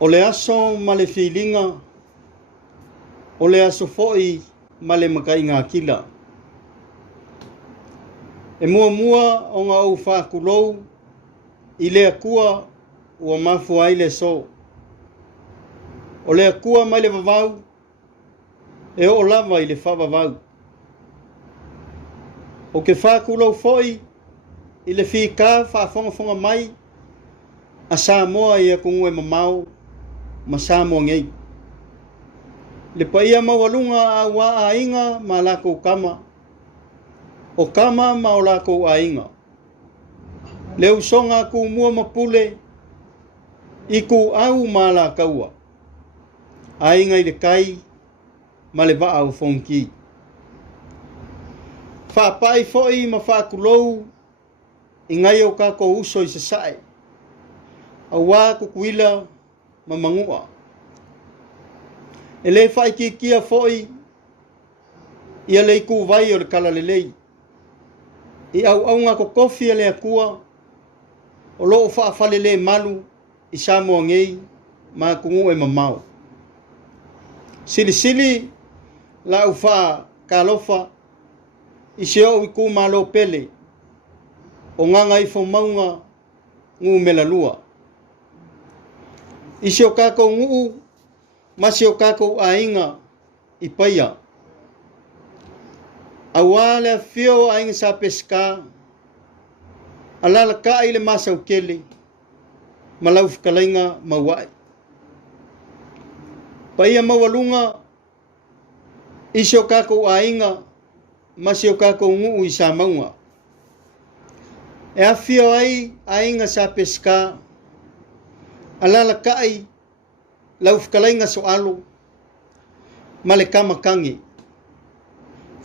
O le aso ma le filinga, o le aso fo'i ma le makainga kila. E mua mua o ngā au whākulou i le akua ua mafu ai le so. O le akua mai le vavau e o lava i le whavavau. O ke whākulou fo'i i le whika whaafongafonga mai a Samoa i a kungu e mamau ma Samoa ngei. Le paia mawalunga a wa a inga ma lako kama. O kama ma o lako a inga. Le usonga ku mua mapule i ku au ma la kaua. A inga i le kai ma le waa au fonki. Whaapai foi ma whaakulou i ngai o kako uso i se sae. A wā kukuila ma mangua. E le whai ki kia foi i a leiku vai o le kalalelei. I au aunga ko kofi a le akua o loo whaafale le malu i Samoa ngei ma kungu e mamau. Sili sili la ufa kalofa i seo i ku malo pele o nganga i fo maunga ngu melalua. I seo kako ngu ma seo kako ainga i paia. Awale fio ainga sa peska alala ka ile masa ukele malau fkalainga mawai. Paia mawalunga i seo kako ainga ma seo kako ngu i sa maunga. E a fio ai ainga sa peska alala kai lau fkalainga soalo male kamakangi.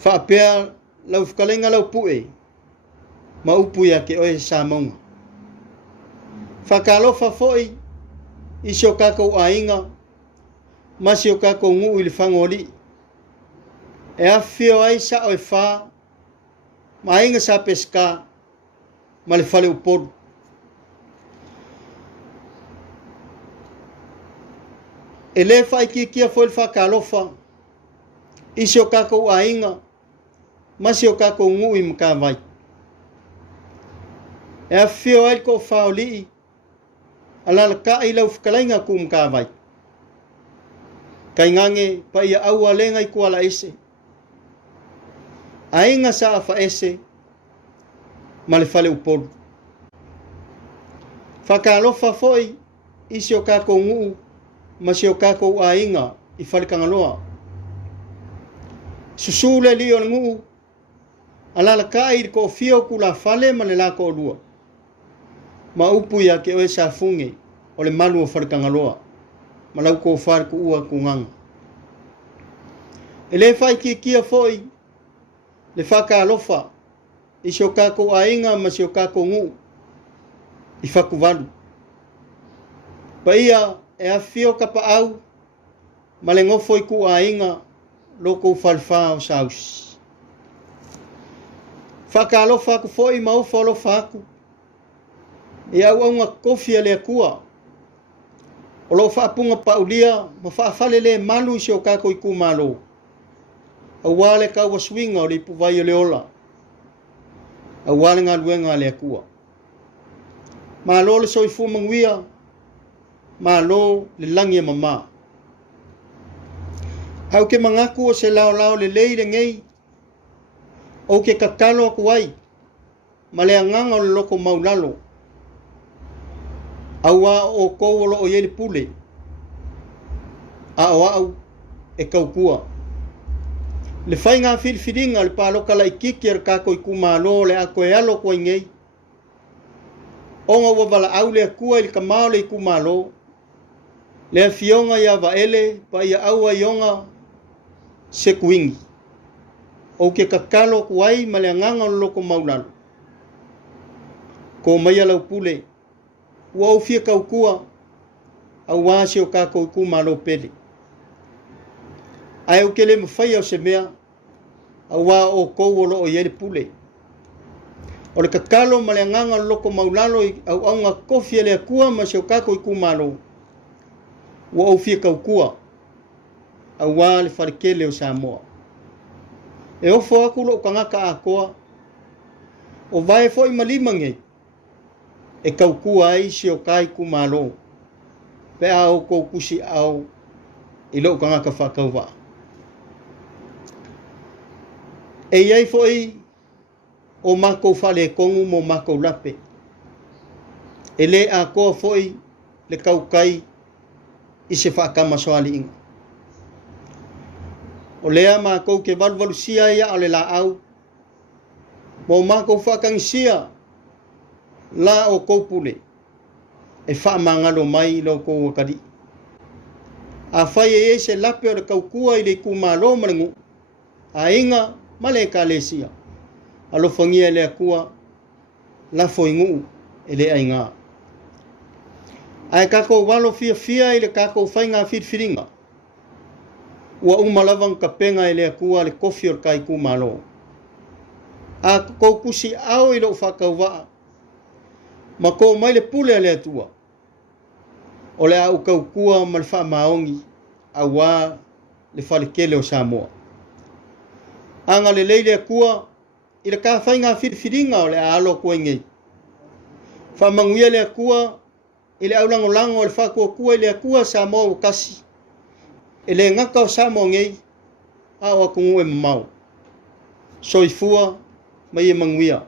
Whaapea lau fkalainga lau pue ma upu ya ke oe sa maunga. Whakalofa foi i seo kako ainga ma seo kako ngu i le whangoli. E a fio ai sa oe wha ma ainga sa peska ma le whale uporu. E le whai kia foi le whakalofa i seo kako ainga ma seo kako ngu i mkawai. E a fio ai ko whaoli alala ka i lau whakalainga ku mkawai. Kai ngange pa ia aua lenga i kuala ese. Ainga sa afa ese ma le whale uporu. Whakalofa foi i seo kako ngu ma seo kako ainga i whale kangaloa. Susule li o ngu alala ka i ko fio ku la whale ma le lako o lua. Ma upu ya ke oe sa funge o le malu o whale kangaloa. Ma lau ko whare ku ua ku nganga. E le whai kia foi le whakalofa i seo kako ainga ma seo kako ngu i whakuwalu. Pa ia e a fio kapa au ma le ngofo i ku ainga loko falfa o saus. Whakalofa ku foi ma ufa o lo whaku. E au aunga kofi a le akua. O lo whaapunga paulia ma whaafale le malu i seo kako i ku malo. Au wale ka ua swinga o le ipuvai o le ola. Au wale ngā luenga le akua. Ma lo le soifu manguia. Ma lo le langi e mama. Hau ke mangaku o se lao lao le leile ngei. O ke kakalo aku wai. Ma le anganga o le loko maulalo. Au a o kou o lo o yele pule. A o au e kaukua. Le whai ngā whiriwhiringa le pāloka la ikiki ar kako i kumalo le ako e alo kua ngei. Onga ua wala au le akua i kamao le i kumalo. Le fionga ia vaele pa ia aua ionga se kuingi. O ke kakalo kuai ma le anganga o loko maulalo. Ko mai alau pule. Ua au fia kaukua au wasi o kako i kumalo pele. Ai o ke le mawhai au se mea au wā o kou o loo yere pule. O le kakalo ma le anganga o loko maulalo au aunga kofi e le akua ma se o kako i kumalo. ua au fia kaukua aua le falikele o Samoa. E ofo aku lo kangaka akoa o vai foi malimange e kaukua ai si o kai ku malo pe au ko kusi au i lo kangaka whakauwa. E iai foi o mako fale kongu mo mako lape. E le akoa foi le kaukai i se whakama soali inga. O lea mako ke valvalusia ia ale la au mo mako whakangisia la o koupule e whaamangalo mai lo kou wakari. A whai e se lape o le kaukua i le kumalo marengu a inga male ka lesia alo whangia le akua la foingu e le ainga. Ai kako walo fia fia i le kako whainga whitwhiringa ua umalawang ka penga i le akua le kofi o kai kumalo. A kou kusi au i lo whakauwaa ma ko mai le pule le atua o le au kaukua ma le whaamaongi a wā le whalekele o Samoa. Anga le leile akua i le ka whainga whitwhiringa o le alo kua ngei. Whamanguia le akua i le aulangolango o le whakua i le akua Samoa o kasi e le ngaka o Samoa ngei a o akungu e mamau. Soifua mai e manguia.